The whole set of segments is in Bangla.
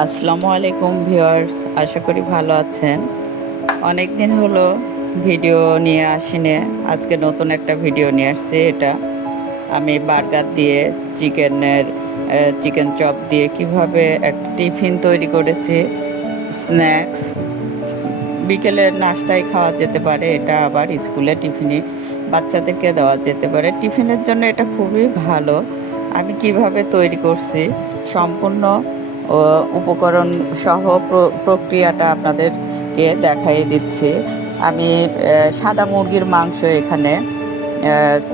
আসসালামু আলাইকুম ভিউয়ার্স, আশা করি ভালো আছেন। অনেক দিন হলো ভিডিও নিয়ে আসিনি, আজকে নতুন একটা ভিডিও নিয়ে আসছি এটা। আমি বার্গার দিয়ে চিকেনের চিকেন চপ দিয়ে কীভাবে একটা টিফিন তৈরি করেছি, স্ন্যাক্স। বিকেলের নাস্তায় খাওয়া যেতে পারে, এটা আবার স্কুলে টিফিনে বাচ্চাদেরকে দেওয়া যেতে পারে। টিফিনের জন্য এটা খুবই ভালো। আমি কীভাবে তৈরি করছি, সম্পূর্ণ উপকরণ সহ প্রক্রিয়াটা আপনাদেরকে দেখাই দিচ্ছি। আমি সাদা মুরগির মাংস এখানে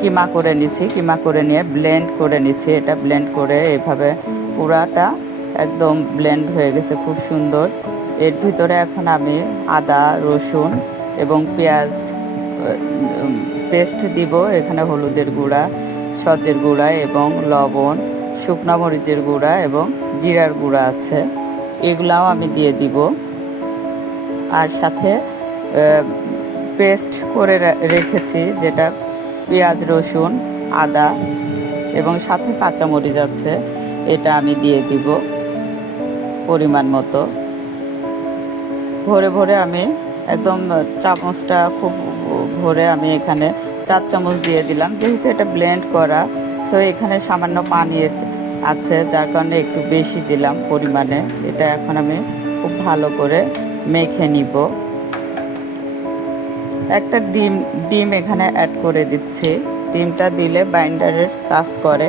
কিমা করে নিচ্ছি, কিমা করে নিয়ে ব্লেন্ড করে নিচ্ছি। এটা ব্লেন্ড করে এভাবে পুরাটা একদম ব্লেন্ড হয়ে গেছে, খুব সুন্দর। এর ভিতরে এখন আমি আদা, রসুন এবং পেঁয়াজ পেস্ট দিব। এখানে হলুদের গুঁড়া সজের গুঁড়া এবং লবণ, শুকনো মরিচের গুঁড়া এবং জিরার গুঁড়া আছে, এগুলাও আমি দিয়ে দিব। আর সাথে পেস্ট করে রেখেছি যেটা পেঁয়াজ, রসুন, আদা এবং সাথে কাঁচামরিচ আছে, এটা আমি দিয়ে দিব পরিমাণ মতো। ভরে ভরে আমি একদম চামচটা খুব ভরে আমি এখানে চার চামচ দিয়ে দিলাম। যেহেতু এটা ব্লেন্ড করা সো এখানে সামান্য পানির আছে, যার কারণে একটু বেশি দিলাম পরিমাণে। এটা এখন আমি খুব ভালো করে মেখে নিব। একটা ডিম ডিম এখানে অ্যাড করে দিচ্ছি। ডিমটা দিলে বাইন্ডারের কাজ করে।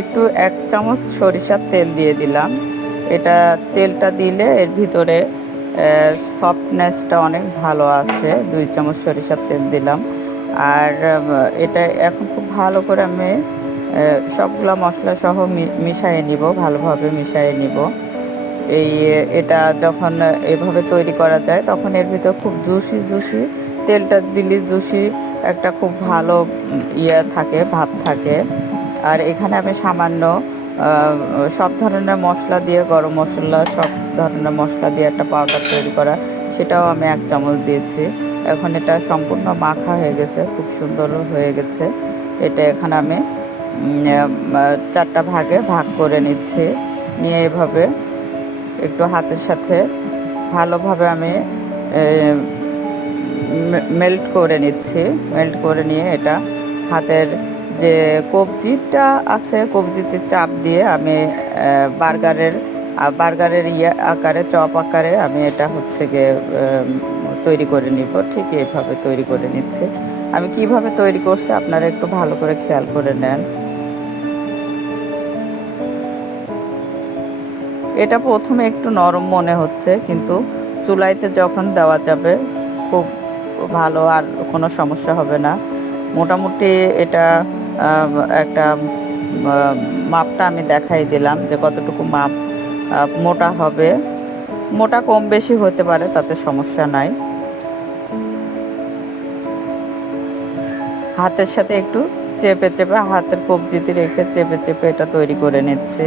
একটু এক চামচ সরিষার তেল দিয়ে দিলাম। এটা তেলটা দিলে এর ভিতরে সফটনেসটা অনেক ভালো আসে। দুই চামচ সরিষার তেল দিলাম। আর এটা এখন খুব ভালো করে আমি সবগুলা মশলা সহ মি- মিশিয়ে নিব, ভালোভাবে মিশিয়ে নিব। এই, এটা যখন এভাবে তৈরি করা যায়, তখন এর ভিতর খুব জুসি জুসি, তেলটা দিলে জুসি একটা খুব ভালো ইয়ে থাকে, ভাব থাকে। আর এখানে আমি সামান্য সব ধরনের মশলা দিয়ে, গরম মশলা, সব ধরনের মশলা দিয়ে একটা পাউডার তৈরি করা, সেটাও আমি এক চামচ দিয়েছি। এখন এটা সম্পূর্ণ মাখা হয়ে গেছে, খুব সুন্দর হয়ে গেছে। এটা এখন আমি চারটা ভাগে ভাগ করে নিচ্ছি। নিয়ে এভাবে একটু হাতের সাথে ভালোভাবে আমি মেল্ট করে নিচ্ছি। মেল্ট করে নিয়ে এটা হাতের যে কবজিটা আছে, কবজিতে চাপ দিয়ে আমি বার্গারের বার্গারের ইয়ে আকারে, চপ আকারে আমি এটা হচ্ছে গিয়ে তৈরি করে নিব ঠিক এইভাবে তৈরি করে নিচ্ছি। আমি কীভাবে তৈরি করছি আপনারা একটু ভালো করে খেয়াল করে নেন। এটা প্রথমে একটু নরম মনে হচ্ছে, কিন্তু চুলাইতে যখন দেওয়া যাবে, খুব ভালো আর কোনো সমস্যা হবে না। মোটামুটি এটা একটা মাপটা আমি দেখাই দিলাম যে কতটুকু মাপ মোটা হবে। মোটা কম বেশি হতে পারে, তাতে সমস্যা নাই। হাতের সাথে একটু চেপে চেপে হাতের কবজিতে রেখে চেপে চেপে এটা তৈরি করে নিচ্ছে।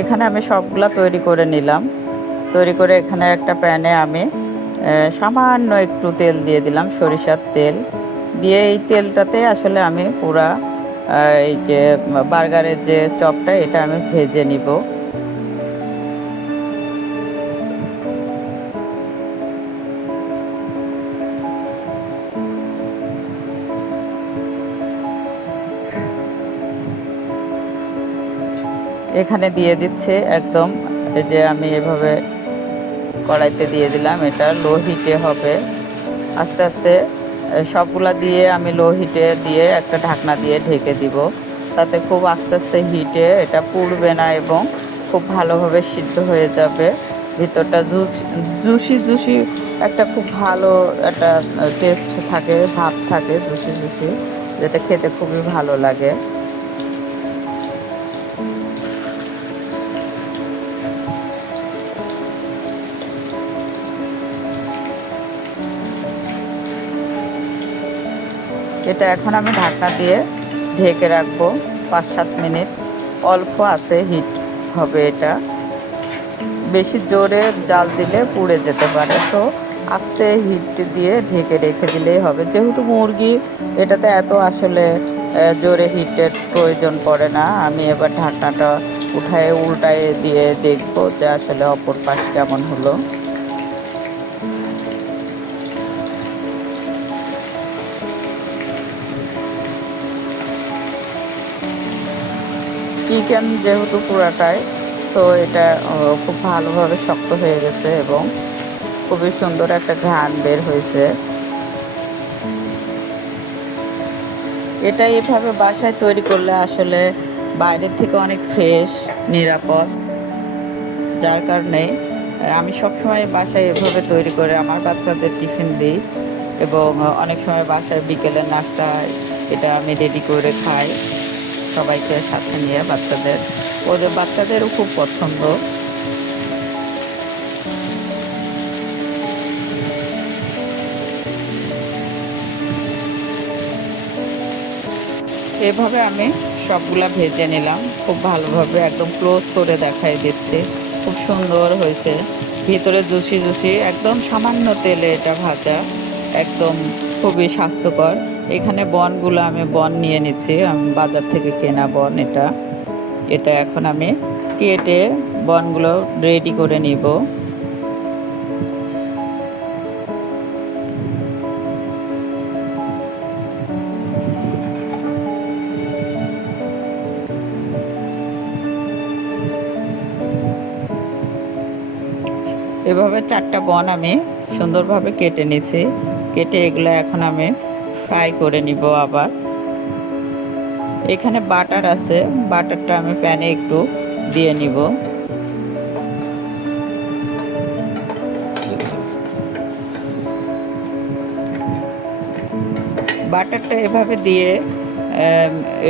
এখানে আমি সবগুলা তৈরি করে নিলাম। তৈরি করে এখানে একটা প্যানে আমি সামান্য একটু তেল দিয়ে দিলাম, সরিষার তেল। দিয়ে এই তেলটাতে আসলে আমি পুরা এই যে বার্গারের যে চপটা, এটা আমি ভেজে নিব। এখানে দিয়ে দিচ্ছে একদম। এই যে আমি এভাবে কড়াইতে দিয়ে দিলাম, এটা লো হিটে হবে। আস্তে আস্তে সবগুলা দিয়ে আমি লো হিটে দিয়ে একটা ঢাকনা দিয়ে ঢেকে দিব। তাতে খুব আস্তে আস্তে হিটে এটা পুড়বে না এবং খুব ভালোভাবে সিদ্ধ হয়ে যাবে। ভিতরটা জুসি জুসি একটা খুব ভালো একটা টেস্ট থাকে, ভাব থাকে জুসি জুসি, যেটা খেতে খুবই ভালো লাগে। এটা এখন আমি ঢাকনা দিয়ে ঢেকে রাখব পাঁচ সাত মিনিট। অল্প আছে হিট হবে এটা। বেশি জোরে জাল দিলে পুড়ে যেতে পারে, তো আস্তে হিট দিয়ে ঢেকে রেখে দিলেই হবে। যেহেতু মুরগি, এটাতে এত আসলে জোরে হিটের প্রয়োজন পড়ে না। আমি এবার ঢাকনাটা উঠায় উল্টায় দিয়ে দেখব যে আসলে অপর পাশ কেমন হলো। চিকেন যেহেতু পুরাটাই সো এটা খুব ভালোভাবে শক্ত হয়ে গেছে এবং খুবই সুন্দর একটা ঘ্রাণ বের হয়েছে। এটা এভাবে বাসায় তৈরি করলে আসলে বাইরের থেকে অনেক ফ্রেশ নিরাপদ, যার কারণে, আমি সবসময় বাসায় এভাবে তৈরি করে আমার বাচ্চাদের টিফিন দিই এবং অনেক সময় বাসায় বিকেলের নাস্তা এটা আমি রেডি করে খাই। সবাইকে সাথে নিয়ে বাচ্চাদের ওদের বাচ্চাদেরও খুব পছন্দ। এভাবে আমি সবগুলা ভেজে নিলাম। খুব ভালোভাবে একদম ক্লোজ করে দেখাই দিচ্ছি। খুব সুন্দর হয়েছে। ভিতরে জুসি জুসি, একদম সামান্য তেলে এটা ভাজা, একদম খুবই স্বাস্থ্যকর। এখানে বনগুলো আমি বন নিয়ে নিচ্ছি। আমি বাজার থেকে কেনা বন এটা। এটা এখন আমি কেটে বনগুলো রেডি করে নিব। এভাবে চারটা বন আমি সুন্দরভাবে কেটে নিছি কেটে এগুলো এখন আমি ফ্রাই করে নিব আবার। এখানে বাটার আছে, বাটারটা আমি প্যানে একটু দিয়ে নিব। বাটারটা এভাবে দিয়ে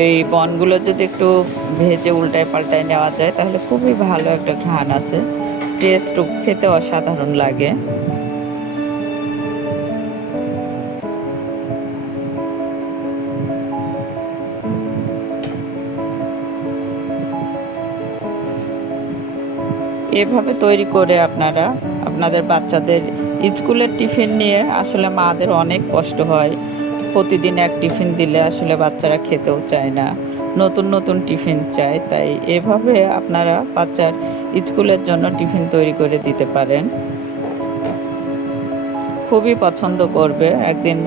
এই বনগুলো যদি একটু ভেজে উল্টায় পাল্টায় নেওয়া যায়, তাহলে খুবই ভালো একটা ঘ্রাণ আছে। টেস্ট, খেতে অসাধারণ লাগে। এভাবে তৈরি করে আপনারা আপনাদের বাচ্চাদের স্কুলের টিফিন নিয়ে আসলে মাদের অনেক কষ্ট হয়। প্রতিদিন এক টিফিন দিলে আসলে বাচ্চারা খেতেও চায় না। নতুন নতুন টিফিন চায়, তাই এভাবে আপনারা বাচ্চার স্কুলের জন্য টিফিন তৈরি করে দিতে পারেন। খুবই পছন্দ করবে। একদিন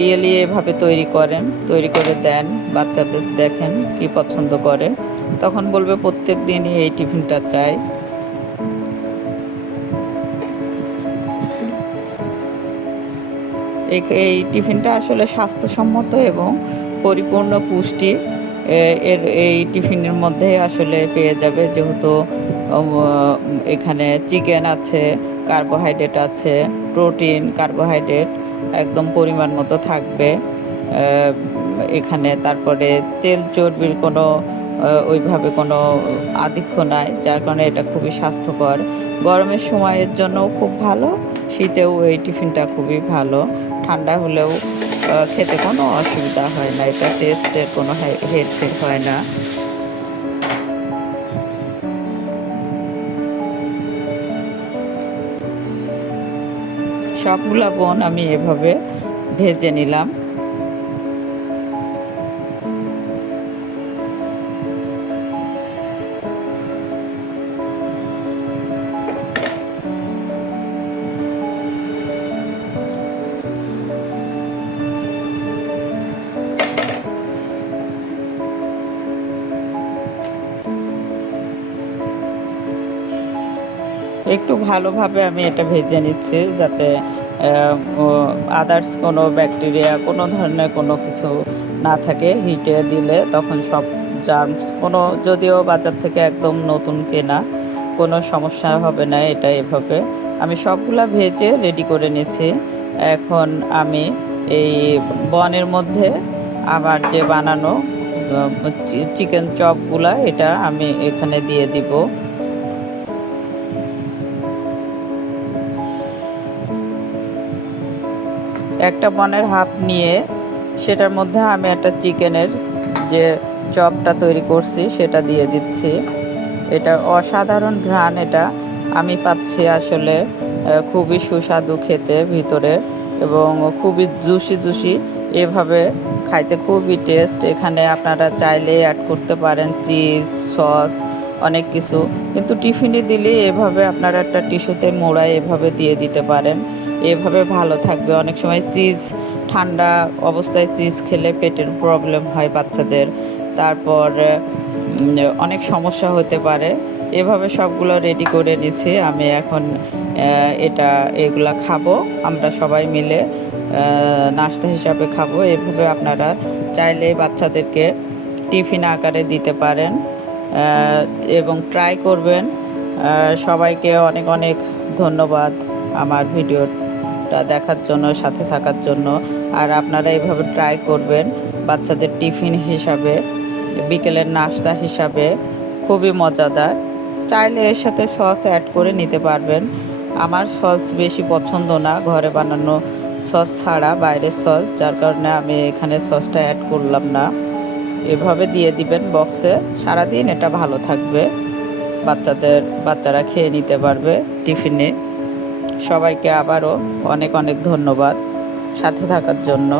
রিয়েলি এভাবে তৈরি করেন, তৈরি করে দেন। বাচ্চাদের দেখেন কি পছন্দ করে। তখন বলবে, প্রত্যেক দিনই এই টিফিনটা চাই। এই টিফিনটা আসলে স্বাস্থ্যসম্মত এবং পরিপূর্ণ পুষ্টি এর, এই টিফিনের মধ্যে আসলে পেয়ে যাবে। যেহেতু এখানে চিকেন আছে, কার্বোহাইড্রেট আছে, প্রোটিন, কার্বোহাইড্রেট একদম পরিমাণ মতো থাকবে। এখানে তারপরে তেল চর্বির কোনো ওইভাবে কোনো আধিক্য নাই, যার কারণে এটা খুবই স্বাস্থ্যকর। গরমের সময়ের জন্যও খুব ভালো, শীতেও এই টিফিনটা খুবই ভালো। ঠান্ডা হলেও খেতে কোনো অসুবিধা হয় না, এটা টেস্টের কোনো হেরফের হয় না। সবগুলা বোন আমি এভাবে ভেজে নিলাম। একটু ভালোভাবে আমি এটা ভেজে নিচ্ছি যাতে আদার্স কোনো ব্যাকটেরিয়া কোনো ধরনের কোনো কিছু না থাকে হিটে দিলে তখন সব জার্মস কোনো যদিও বাজার থেকে একদম নতুন কেনা, কোনো সমস্যা হবে না এটা এভাবে। আমি সবগুলা ভেজে রেডি করে নিয়েছি এখন আমি এই বনের মধ্যে আমার যে বানানো চিকেন চপগুলা এটা আমি এখানে দিয়ে দিব। একটা বনের হাফ নিয়ে সেটার মধ্যে আমি একটা চিকেনের যে চপটা তৈরি করছি, সেটা দিয়ে দিচ্ছি। এটা অসাধারণ ঘ্রাণ এটা। আমি পাচ্ছি আসলে খুবই সুস্বাদু খেতে ভিতরে এবং খুবই জুসি জুসি। এভাবে খাইতে খুবই টেস্ট। এখানে আপনারা চাইলে অ্যাড করতে পারেন চিজ, সস, অনেক কিছু। কিন্তু টিফিনে দিলে এভাবে আপনারা একটা টিস্যুতে মোড়ায় এভাবে দিয়ে দিতে পারেন। এভাবে ভালো থাকবে। অনেক সময় চিজ, ঠান্ডা অবস্থায় চিজ খেলে পেটের প্রবলেম হয় বাচ্চাদের। তারপর অনেক সমস্যা হতে পারে। এভাবে সবগুলো রেডি করে নিচ্ছি। আমি এখন এটা, এগুলা খাব। আমরা সবাই মিলে নাস্তা হিসাবে খাব। এভাবে আপনারা চাইলে বাচ্চাদেরকে টিফিন আকারে দিতে পারেন এবং ট্রাই করবেন। সবাইকে অনেক অনেক ধন্যবাদ আমার ভিডিওটা দেখার জন্য, সাথে থাকার জন্য। আর আপনারা এভাবে ট্রাই করবেন বাচ্চাদের টিফিন হিসাবে, বিকেলের নাস্তা হিসাবে। খুবই মজাদার। চাইলে এর সাথে সস অ্যাড করে নিতে পারবেন। আমার সস বেশি পছন্দ না, ঘরে বানানো সস ছাড়া, বাইরের সস, যার কারণে আমি এখানে সসটা অ্যাড করলাম না। এভাবে দিয়ে দিবেন বক্সে সারাদিন এটা ভালো থাকবে। বাচ্চাদের, বাচ্চারা খেয়ে নিতে পারবে টিফিনে। সবাইকে আবারও অনেক অনেক ধন্যবাদ সাথে থাকার জন্য।